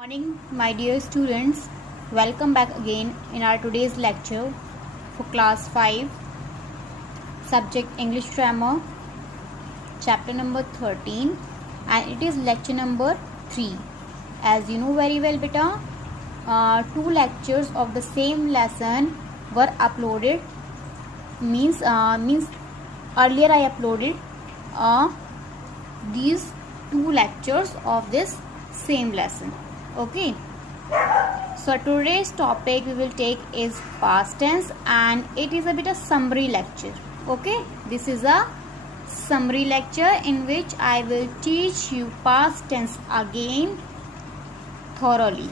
Morning, my dear students. Welcome back again in our today's lecture for class 5, subject English grammar, chapter number 13, and it is lecture number 3. As you know very well, beta, two lectures of the same lesson were uploaded. Means earlier I uploaded these two lectures of this same lesson. Okay, so today's topic we will take is past tense, and it is a bit of summary lecture. Okay, this is a summary lecture in which I will teach you past tense again thoroughly.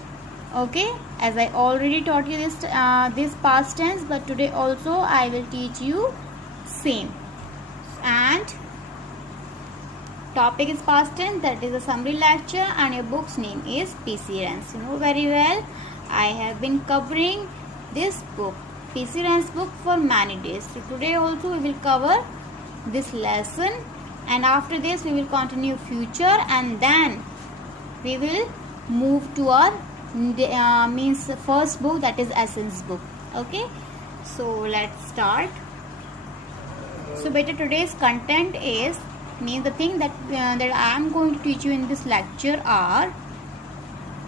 Okay, as I already taught you this past tense, but today also I will teach you same. And topic is past tense, that is a summary lecture, and your book's name is PC Rance. You know very well I have been covering this book, PC Rance book, for many days. So today also we will cover this lesson, and after this we will continue future, and then we will move to our first book, that is Essence book. Okay, so let's start. So beta, today's content is the thing that I am going to teach you in this lecture are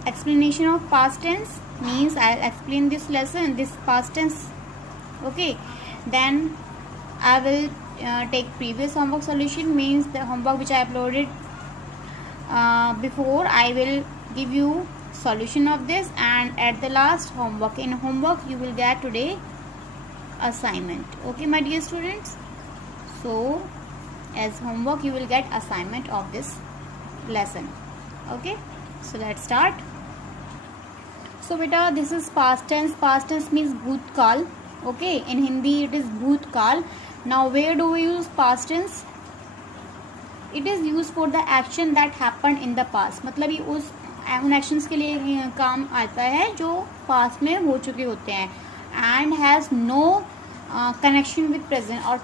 explanation of past tense. Means I will explain this lesson, this past tense. Okay, then I will take previous homework solution, means the homework which I uploaded before. I will give you solution of this, and at the last homework, in homework you will get today assignment. Okay, my dear students, so as homework you will get assignment of this lesson. Okay, so let's start. So beta, this is past tense. Past tense means bhootkal. Okay, in Hindi it is bhootkal. Now where do we use past tense? It is used for the action that happened in the past. मतलब ये उन actions के लिए काम आता है जो past में हो चुके होते हैं, and has no connection with present, और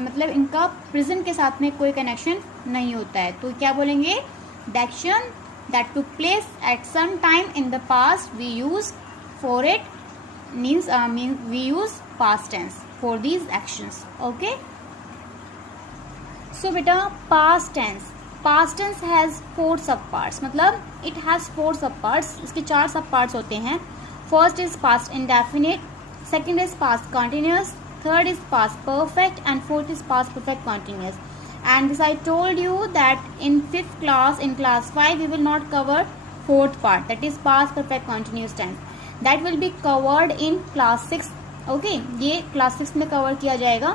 मतलब इनका प्रेजेंट के साथ में कोई कनेक्शन नहीं होता है. तो क्या बोलेंगे? The action that took place at some time in the past we use for it, means we use past tense for these actions. Okay, so बेटा पास्ट टेंस हैज 4 सब पार्ट्स. मतलब इट हैज 4 सब parts. इसके 4 सब parts होते हैं. First is past indefinite, second is past continuous, third is past perfect, and fourth is past perfect continuous. And this I told you that in 5th class, in class 5 we will not cover 4th part, that is past perfect continuous tense. That will be covered in class 6. Okay, ये class 6 में cover किया जाएगा.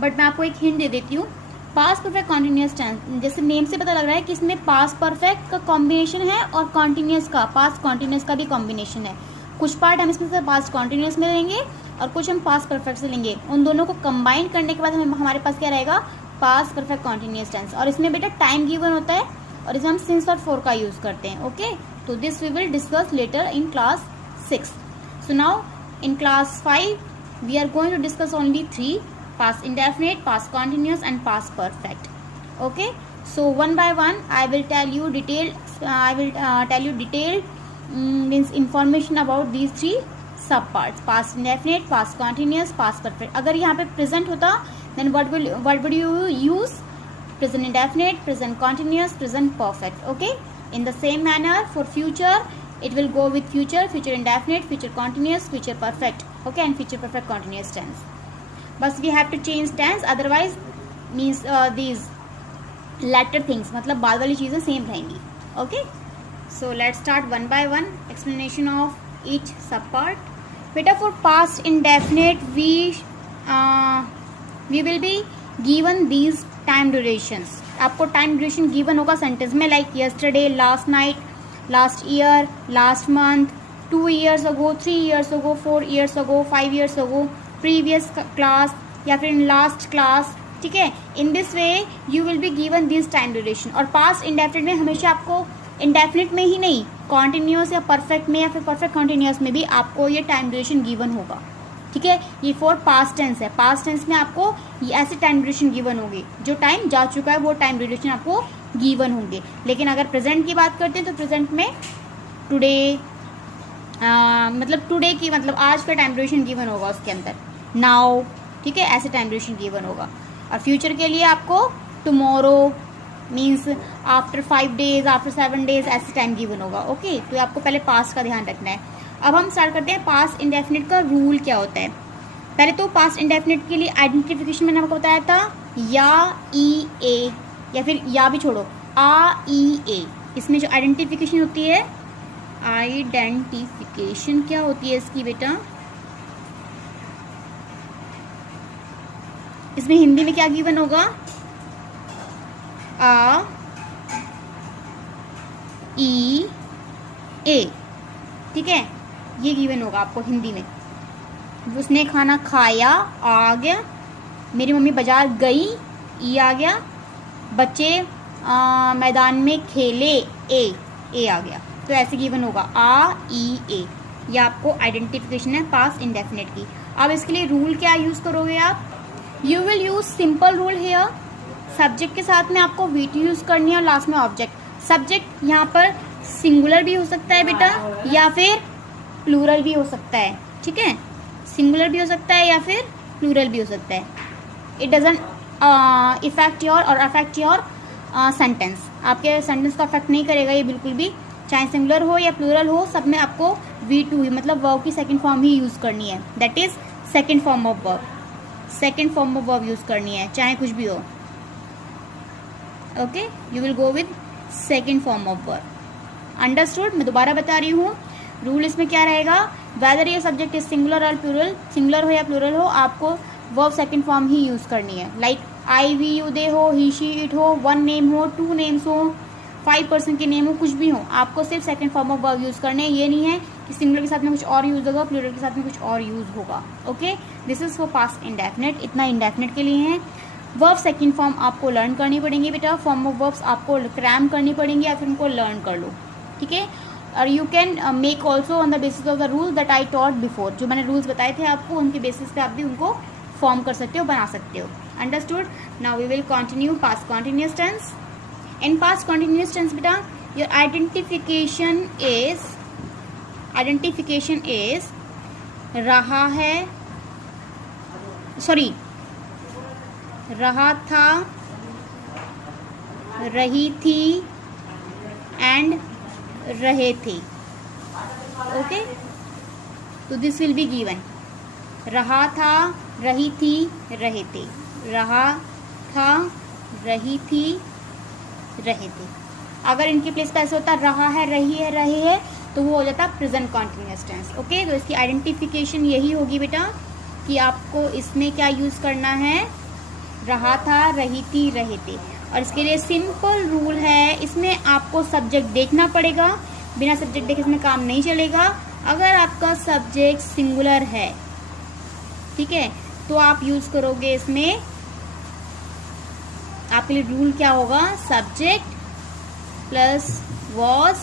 But मैं आपको एक hint दे देती हूँ. Past perfect continuous tense, जैसे नेम से पता लग रहा है कि इसमें पास्ट परफेक्ट का कॉम्बिनेशन है और कॉन्टिन्यूस का, पास्ट कॉन्टिन्यूस का भी कॉम्बिनेशन है. कुछ पार्ट हम इसमें से पास्ट कॉन्टिन्यूस में लेंगे और कुछ हम पास्ट परफेक्ट से लेंगे. उन दोनों को कंबाइन करने के बाद हमारे पास क्या रहेगा? Past perfect continuous tense. और इसमें बेटा टाइम गिवन होता है, और इसमें हम सिंस और फॉर का यूज करते हैं. ओके, तो this we will discuss later in class 6. So now in class 5 we are going to discuss only 3: past indefinite, past continuous, and past perfect. Okay, so one by one I will tell you detailed means information about these 3 sub parts: past indefinite, past continuous, past perfect. अगर यहाँ पे present होता then what would you use? Present indefinite, present continuous, present perfect. Okay, in the same manner for future it will go with future indefinite, future continuous, future perfect. Okay, and future perfect continuous tense. बस we have to change tense, otherwise means these latter things, मतलब बाद वाली चीज़ें same रहेंगी. Okay, so let's start one by one explanation of each sub part. बेटा for past indefinite we will be given these time durations. आपको time duration given होगा sentence में, like yesterday, last night, last year, last month, 2 years ago, 3 years ago, 4 years ago, 5 years ago, previous class, या फिर in last class. ठीक है, in this way you will be given this time duration. और past indefinite में हमेशा आपको, indefinite में ही नहीं, कॉन्टिन्यूस या परफेक्ट में या फिर परफेक्ट कॉन्टिन्यूस में भी आपको ये टाइम ड्यूरेशन गिवन होगा. ठीक है, ये फॉर पास्ट टेंस है. पास्ट टेंस में आपको ये ऐसे टाइम ड्यूरेशन गिवन होगी, जो टाइम जा चुका है वो टाइम ड्यूरेशन आपको गिवन होंगे. लेकिन अगर प्रेजेंट की बात करते हैं तो प्रेजेंट में टुडे, मतलब टुडे की मतलब आज का टाइम ड्यूरेशन गिवन होगा उसके अंदर, नाउ, ठीक है, ऐसे टाइम ड्यूरेशन गिवन होगा। और फ्यूचर के लिए आपको tomorrow means after 5 days, after 7 days, ऐसे टाइम गिवन होगा। ओके, तो आपको पहले पास्ट का ध्यान रखना है। अब हम स्टार्ट करते हैं पास्ट इंडेफिनिट का रूल क्या होता है। पहले तो पास्ट इंडेफिनिट के लिए आइडेंटिफिकेशन मैंने आपको बताया था, या ई ए, या फिर या भी छोड़ो, आ ई ए। इसमें जो आइडेंटिफिकेशन होती है, आइडेंटिफिकेशन क्या होती है इसकी बेटा, इसमें हिंदी में क्या गिवन होगा, आ ई ए, ठीक है, ये गिवन होगा आपको हिंदी में। उसने खाना खाया, आ गया। मेरी मम्मी बाजार गई, ई आ गया। बच्चे मैदान में खेले, ए आ गया। तो ऐसे गिवन होगा आ ई ए। ये आपको आइडेंटिफिकेशन है पास्ट इंडेफिनिट की। अब इसके लिए रूल क्या यूज करोगे आप, you will use simple rule here. Subject के साथ में आपको वी टू यूज करनी है और लास्ट में ऑब्जेक्ट। सब्जेक्ट यहाँ पर सिंगुलर भी हो सकता है बेटा, या फिर प्लूरल भी हो सकता है, ठीक है, सिंगुलर भी हो सकता है या फिर प्लूरल भी हो सकता है। इट डजंट इफेक्ट योर और अफेक्ट योर सेंटेंस। आपके सेंटेंस का अफेक्ट नहीं करेगा ये बिल्कुल भी, चाहे सिंगुलर हो या प्लूरल हो, सब में आपको वी टू ही मतलब वर्ब की सेकंड फॉर्म ही यूज करनी है, that is second form of verb. Second form of verb use करनी है चाहे कुछ भी हो। Okay, you will go with second form of verb. Understood? मैं दोबारा बता रही हूँ, रूल इसमें क्या रहेगा, वेदर ये सब्जेक्ट इज सिंगुलर और प्लूरल, सिंगुलर हो या प्लूरल हो, आपको वर्ब सेकंड फॉर्म ही यूज करनी है। Like I we you they हो, ही शी इट हो, वन नेम हो, टू नेम्स हो, 5 पर्सन के नेम हो, कुछ भी हो, आपको सिर्फ second form of verb use करने हैं। ये नहीं है कि सिंगुलर के साथ में कुछ और यूज होगा, प्लूरल के साथ में कुछ और यूज होगा। Okay, this is for past indefinite. इतना इंडेफिनिट के लिए है। वर्ब सेकंड फॉर्म आपको लर्न करनी पड़ेंगी बेटा, फॉर्म ऑफ वर्ब्स आपको क्रैम करनी पड़ेंगी या फिर उनको लर्न कर लो, ठीक है। और you can make also on the basis of the rule that I taught before. जो मैंने रूल्स बताए थे आपको, उनके बेसिस पे आप भी उनको फॉर्म कर सकते हो, बना सकते हो। Understood? Now we will continue past continuous tense. In past continuous tense बेटा, योर आइडेंटिफिकेशन इज रहा है, सॉरी, रहा था, रही थी एंड रहे थे। ओके, तो दिस विल बी गिवन, रहा था, रही थी, रहे थे, रहा था, रही थी, रहे थे। अगर इनके प्लेस पे ऐसे होता रहा है, रही है, रहे है, तो वो हो जाता प्रेजेंट कॉन्टिन्यूअस टेंस। ओके, तो इसकी आइडेंटिफिकेशन यही होगी बेटा कि आपको इसमें क्या यूज करना है, रहा था, रही थी, रहे थे। और इसके लिए सिंपल रूल है, इसमें आपको सब्जेक्ट देखना पड़ेगा, बिना सब्जेक्ट देखे इसमें काम नहीं चलेगा। अगर आपका सब्जेक्ट सिंगुलर है, ठीक है, तो आप यूज करोगे इसमें, आपके लिए रूल क्या होगा, subject plus was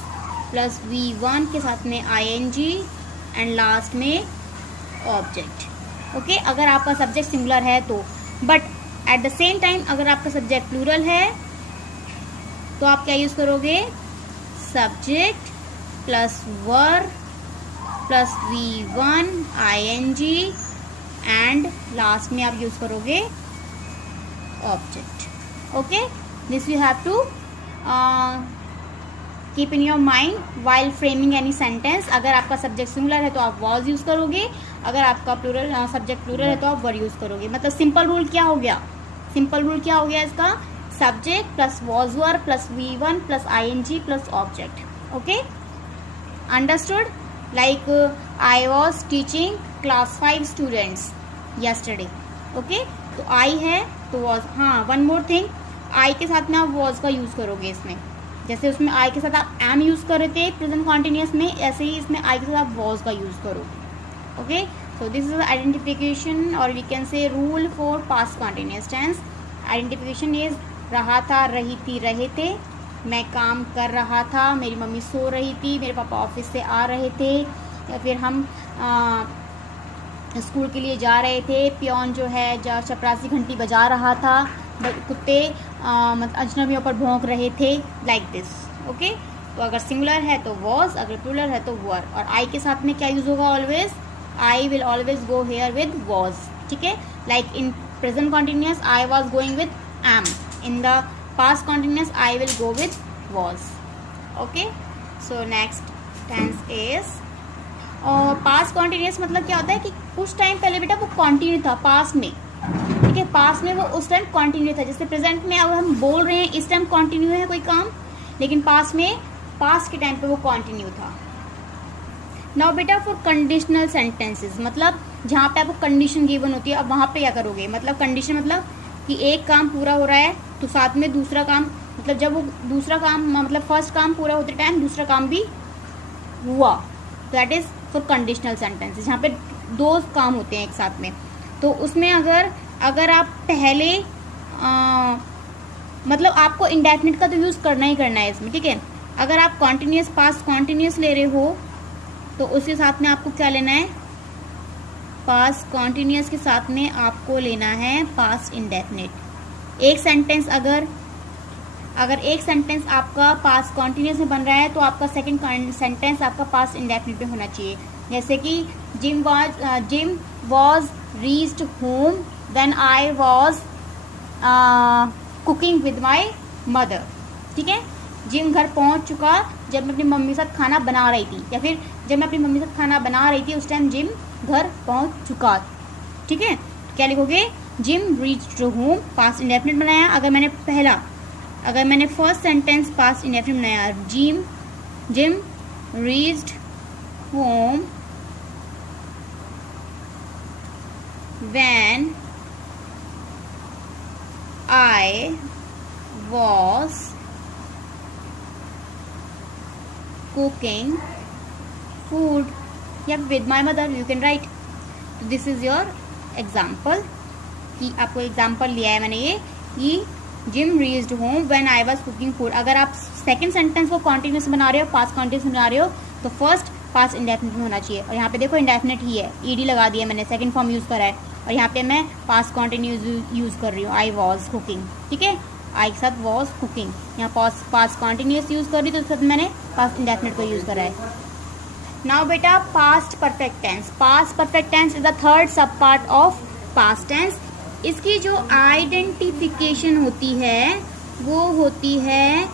plus V1 के साथ में ING एंड लास्ट में ऑब्जेक्ट। ओके, अगर आपका सब्जेक्ट सिंगुलर है तो। But at the same time अगर आपका सब्जेक्ट प्लूरल है तो आप क्या यूज करोगे, subject plus verb plus V1 ING and last में आप यूज करोगे object. Okay, this you have to keep in your mind while framing any sentence. अगर आपका सब्जेक्ट सिंगुलर है तो आप वॉज यूज करोगे, अगर आपका प्लूरल सब्जेक्ट प्लूरल है तो आप वर यूज करोगे। मतलब सिंपल रूल क्या हो गया, सिंपल रूल क्या हो गया इसका, subject plus was were plus V1 plus ING plus object. Okay, understood? Like I was teaching class 5 students yesterday। Okay, तो आई है तो वॉज। हाँ, वन मोर थिंग, आई के साथ में आप वॉज का यूज करोगे इसमें। जैसे उसमें आई के साथ आप एम यूज कर रहे थे प्रेजेंट कॉन्टिन्यूअस में, ऐसे ही इसमें आई के साथ आप वॉज का यूज करोगे। Okay, so this is identification और we can say rule for past continuous tense. Identification is रहा था, रही थी, रहे थे, मैं काम कर रहा था, मेरी मम्मी सो रही थी, मेरे पापा ऑफिस से आ रहे थे, या फिर हम स्कूल के लिए जा रहे थे, पियोन जो है चपरासी घंटी बजा रहा था, कुत्ते अजनबियों पर भौंक रहे थे, लाइक दिस। ओके, तो अगर सिंगुलर है तो वॉज, अगर प्लूरल है तो वर। और आई के साथ में क्या यूज होगा always, I will always go here with was, ठीक है। Like in present continuous I was going with am, in the past continuous I will go with was. Okay, so next tense is, और past continuous मतलब क्या होता है कि कुछ time पहले बेटा वो कॉन्टिन्यू था पास्ट में, ठीक है, पास्ट में वो उस टाइम कॉन्टिन्यू था। जैसे प्रेजेंट में अब हम बोल रहे हैं इस टाइम कॉन्टिन्यू है कोई काम, लेकिन पास्ट में, पास्ट के टाइम पे वो कॉन्टिन्यू था। नाउ बेटा फॉर कंडीशनल सेंटेंसेस, मतलब जहाँ पे आपको कंडीशन गिवन होती है, अब वहाँ पे क्या करोगे, मतलब कंडीशन मतलब कि एक काम पूरा हो रहा है तो साथ में दूसरा काम, मतलब जब वो दूसरा काम, मतलब फर्स्ट काम पूरा होते टाइम दूसरा काम भी हुआ, that is for conditional sentences, जहाँ पे दो काम होते हैं एक साथ में। तो उसमें अगर आप पहले मतलब आपको इंडेफिनिट का तो यूज़ करना ही करना है इसमें, ठीक है। अगर आप कॉन्टिन्यूस पास्ट कॉन्टिन्यूस ले रहे हो तो उसके साथ में आपको क्या लेना है, पास्ट कॉन्टिन्यूस के साथ में आपको लेना है पास्ट इंडेफिनिट। एक सेंटेंस अगर एक सेंटेंस आपका पास्ट कॉन्टिन्यूस में बन रहा है तो आपका सेकंड सेंटेंस आपका पास्ट इंडेफिनिट में होना चाहिए। जैसे कि gym was reached home when I was cooking with my mother, ठीक है। जिम घर पहुंच चुका जब मैं अपनी मम्मी के साथ खाना बना रही थी, या फिर जब मैं अपनी मम्मी के साथ खाना बना रही थी उस टाइम जिम घर पहुंच चुका, ठीक है। क्या लिखोगे, gym reached home, past indefinite बनाया। अगर मैंने फर्स्ट सेंटेंस पास्ट इंडेफिनिट बनाया, gym reached home when I was cooking food, या with my mother you can write. तो this is your example, कि आपको एग्जाम्पल लिया है मैंने ये कि gym reached home when I was cooking food. अगर आप सेकंड सेंटेंस को कॉन्टिन्यूस बना रहे हो, पास्ट कॉन्टिन्यूस बना रहे हो, तो फर्स्ट पास्ट इंडेफिनिट में होना चाहिए। और यहाँ पे देखो इंडेफिनिट ही है, ईडी लगा दिया मैंने, सेकंड फॉर्म यूज़ करा है, और यहाँ पे मैं पास्ट कॉन्टिन्यूस यूज़ कर रही हूँ, आई वॉज कुकिंग, ठीक है। आई के साथ वॉज कुकिंग, यहाँ पास्ट कॉन्टिन्यूस यूज़ कर रही तो उसके साथ मैंने पास्ट इंडेफिनिट को यूज़ करा है। नाउ बेटा past perfect tense. Past perfect tense is the third sub part of past tense. इसकी जो आइडेंटिफिकेशन होती है वो होती है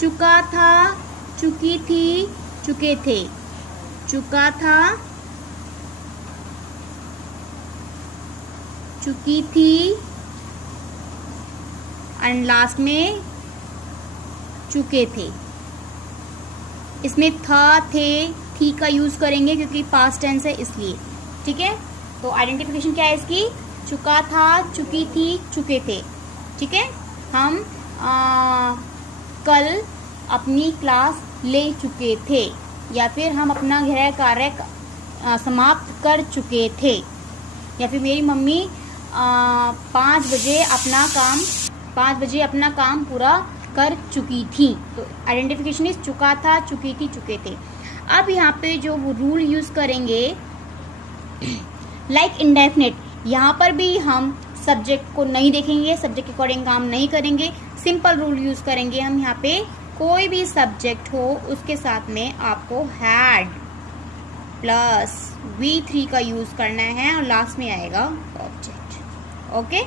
चुका था, चुकी थी, चुके थे। चुका था, चुकी थी, एंड लास्ट में चुके थे। इसमें था, थे, थी का यूज करेंगे क्योंकि पास्ट टेंस है इसलिए, ठीक है। तो आइडेंटिफिकेशन क्या है इसकी, चुका था, चुकी थी, चुके थे, ठीक है। हम कल अपनी क्लास ले चुके थे, या फिर हम अपना गृह कार्य समाप्त कर चुके थे, या फिर मेरी मम्मी 5 बजे अपना काम पूरा कर चुकी थी। तो आइडेंटिफिकेशन इज चुका था, चुकी थी, चुके थे। अब यहाँ पे जो रूल यूज करेंगे लाइक इंडेफिनिट, यहाँ पर भी हम सब्जेक्ट को नहीं देखेंगे, सब्जेक्ट के अकॉर्डिंग काम नहीं करेंगे, सिंपल रूल यूज करेंगे हम। यहाँ पे कोई भी सब्जेक्ट हो उसके साथ में आपको हैड प्लस V3 का यूज करना है और लास्ट में आएगा ऑब्जेक्ट। ओके,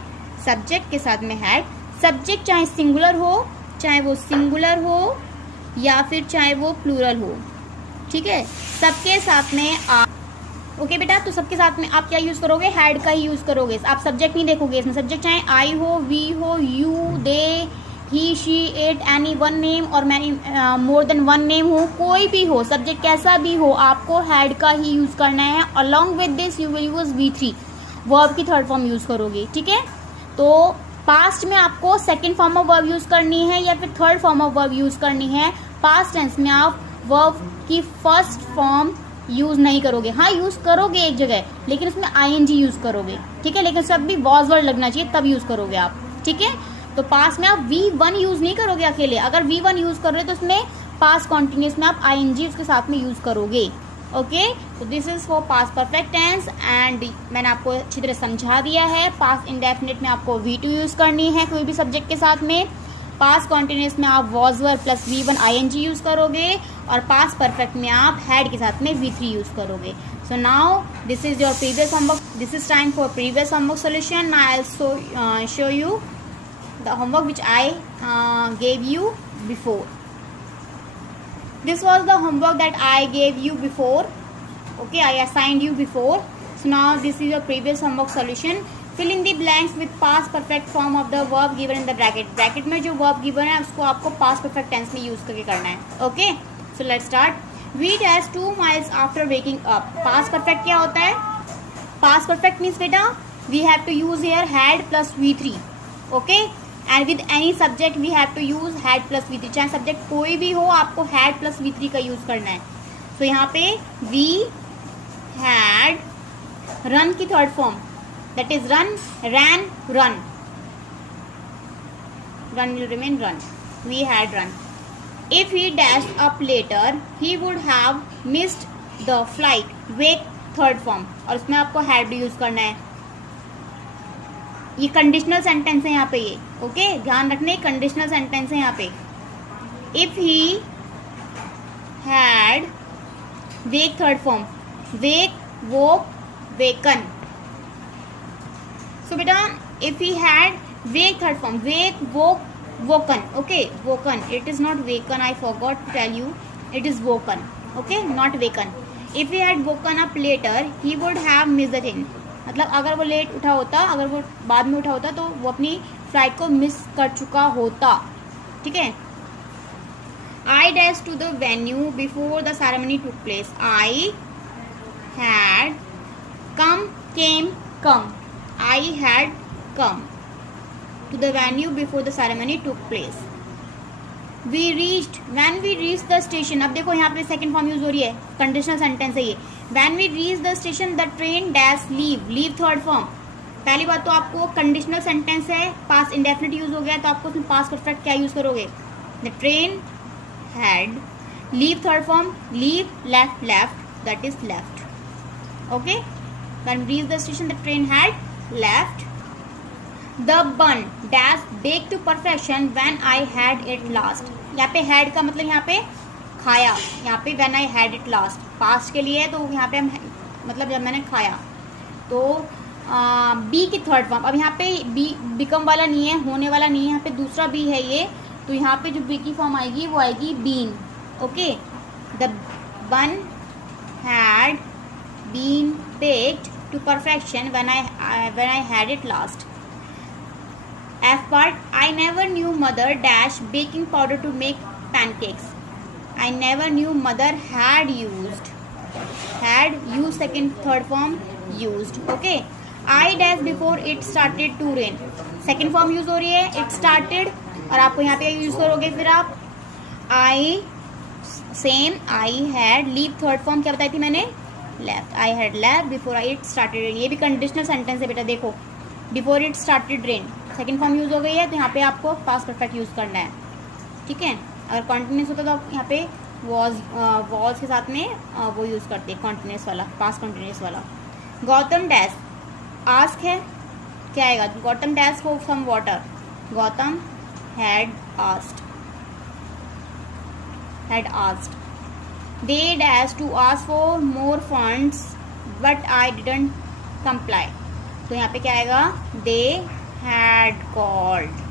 सब्जेक्ट के साथ में हैड, सब्जेक्ट चाहे सिंगुलर हो, चाहे वो सिंगुलर हो, या फिर चाहे वो प्लूरल हो, ठीक है। सबके साथ में आप ओके बेटा, तो सबके साथ में आप क्या यूज करोगे, हैड का ही यूज करोगे। आप सब्जेक्ट नहीं देखोगे इसमें, सब्जेक्ट चाहे आई हो, वी हो, you, they, he, she, it, any one name और many more than one name हो, कोई भी हो, सब्जेक्ट कैसा भी हो, आपको हैड का ही यूज करना है। Along with this you will use V3, verb की थर्ड फॉर्म यूज करोगे, ठीक है। तो पास्ट में आपको second form of verb use करनी है या फिर third form of verb use करनी है। पास्ट टेंस में आप वर्ब की फर्स्ट फॉर्म यूज नहीं करोगे, हाँ यूज करोगे एक जगह, लेकिन उसमें ING यूज करोगे, ठीक है। लेकिन सब भी वॉज वर्ड लगना चाहिए तब यूज करोगे आप, ठीक है। तो पास्ट में आप V1 यूज नहीं करोगे अकेले, अगर V1 यूज करोगे तो उसमें पास्ट कॉन्टिन्यूस में आप ING उसके साथ में यूज करोगे। ओके, तो this is for past perfect tense and मैंने आपको अच्छी तरह समझा दिया है। पास्ट इंडेफिनिट में आपको V2 यूज करनी है कोई भी सब्जेक्ट के साथ में, पास्ट कॉन्टिन्यूस में आप was were plus V1 ING use करोगे और पास्ट परफेक्ट में आप हैड के साथ में V3 यूज करोगे. So now this is your previous homework. This is time for previous homework solution. I will show you the homework which I gave you before. This was the homework that I gave you before. Okay, I assigned you before. So now this is your previous homework solution. Fill in the blanks with past perfect form of the verb given in the bracket. Bracket में जो verb given है उसको आपको past perfect tense में use करके करना है. Okay, so let's start. We dash 2 miles after waking up. Past perfect क्या होता है? Past perfect means बेटा we have to use here had plus V3. Okay. And with any subject we have to use had plus V3. चाहे subject कोई भी हो आपको had plus V3 का यूज करना है. सो यहाँ पे वी हैड रन की third form that is run, ran, run. Run will remain run. We had run. If he dashed up later he would have missed the flight. Wake third form और उसमें आपको had भी use करना है. ये conditional sentence है यहाँ पे. ये ओके ध्यान रखने कंडीशनल सेंटेंस है यहाँ पे. If he had wake third form wake, woke, waken. So बेटा if he had wake third form wake, woke, woken. Okay woken. It is not waken. I forgot to tell you. It is woken. Okay not waken. If he had woken up later he would have missed the train. मतलब अगर वो late उठा होता, अगर वो बाद में उठा होता तो वो अपनी फ्लाइट को मिस कर चुका होता. ठीक है. I dash to the venue before the ceremony took place. I had come, came, come. I had come to the venue before the ceremony took place. We reached when we reach the station. अब देखो यहाँ पे second form use हो रही है. Conditional sentence है ये. When we reach the station, the train dash leave. Leave third form. पहली बात तो आपको कंडीशनल सेंटेंस है, पास्ट इंडेफिनिट यूज हो गया तो आपको उसमें पास्ट परफेक्ट क्या यूज करोगे? The train had. Leave third form. Leave, left, left. That is left. Okay. When we reach the station, the train had left. The bun dash baked to perfection when I had it last. यहाँ पे had का मतलब यहाँ पे खाया. यहाँ पे when I had it last past के लिए तो यहाँ पे हम मतलब जब मैंने खाया. तो बी की थर्ड फॉर्म. अब यहाँ पे बी बिकम वाला नहीं है, होने वाला नहीं है. यहाँ पे दूसरा बी है ये. तो यहाँ पे जो बी की फॉर्म आएगी वो आएगी been. Okay. The bun had been baked to perfection when I had it last. F part. I never knew mother dash baking powder to make pancakes. I never knew mother had used second third form used. Okay. I dash before it started to rain. second form use हो रही है. it started और आपको यहाँ पे use करोगे फिर आप I same I had. leave third form क्या बताई थी मैंने? left. I had left before it started rain. ये भी कंडीशनल सेंटेंस है बेटा. देखो before it started rain second form use हो गई है तो यहाँ पे आपको पास्ट परफेक्ट यूज करना है. ठीक है. अगर कॉन्टिन्यूस होता तो आप यहाँ पे वॉज के साथ में वो यूज़ करते हैं कॉन्टिन्यूस वाला, पास्ट कॉन्टिन्यूस वाला. गौतम डैश आस्क है क्या आएगा? Gautam dash for some water. Gautam had asked. They dash to ask for more funds but I didn't comply. तो यहाँ पे क्या आएगा? They had called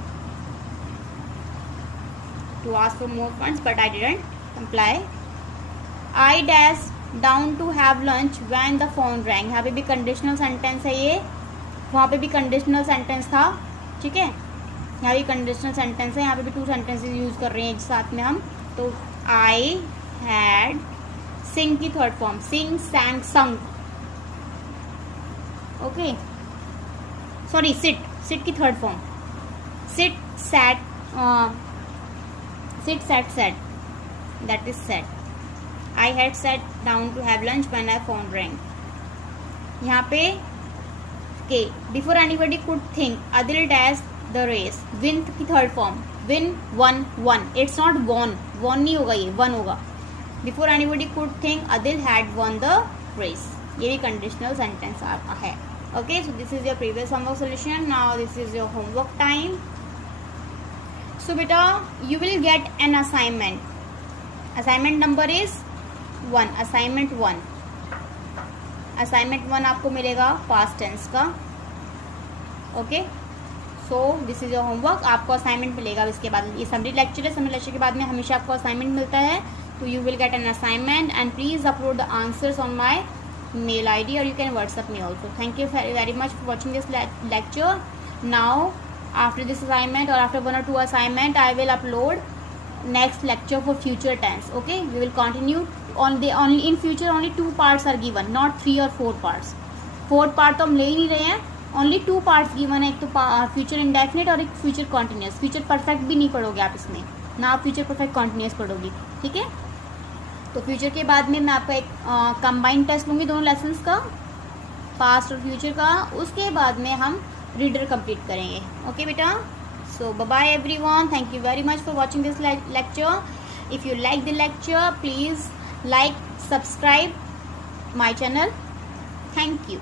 to ask for more funds but I didn't comply. I dashed down to have lunch when the phone rang. यहाँ पे भी conditional sentence है ये. वहाँ पे भी कंडीशनल सेंटेंस था. ठीक है. यहाँ भी कंडीशनल सेंटेंस है. यहाँ पे भी टू सेंटेंसेस यूज कर रहे हैं साथ में हम. तो I had sing की third form sing, sang, sung. Okay. Sorry sit की third form sit, sat. Sit, sat. That is sat. I had sat down to have lunch when my phone rang. यहाँ पे के before anybody could think, Adil dashed the race. Win की third form win, won. It's not won नहीं होगा, ये won होगा. Before anybody could think, Adil had won the race. ये भी conditional sentence है. Okay, so this is your previous homework solution. Now this is your homework time. So beta, you will get an assignment. Assignment number is 1. Assignment 1. Assignment 1 आपको मिलेगा past tense का. Okay. So this is your homework. आपको assignment मिलेगा. इसके बाद ये summary lecture है. Summary lecture के बाद में हमेशा आपको assignment मिलता है. तो you will get an assignment and please upload the answers on my mail ID or you can WhatsApp me also. Thank you very much for watching this lecture. Now after this assignment or after 1 or 2 assignment, I will upload next lecture for future tense. Okay, we will continue on the only in future only 2 parts are given, not 3 or 4 parts. 4th part तो हम ले ही नहीं रहे हैं. Only 2 parts given है. एक तो future indefinite और एक future continuous. future perfect भी नहीं पढ़ोगे आप इसमें ना, आप future perfect continuous पढ़ोगी. ठीक है. तो फ्यूचर के बाद में मैं आपका एक कंबाइंड टेस्ट लूँगी दोनों लेसन्स का, पास्ट और फ्यूचर का. उसके बाद में हम रीडर कंप्लीट करेंगे. ओके बेटा. So bye everyone. Thank you very much for watching this lecture. If you like the lecture please like, subscribe my channel. Thank you.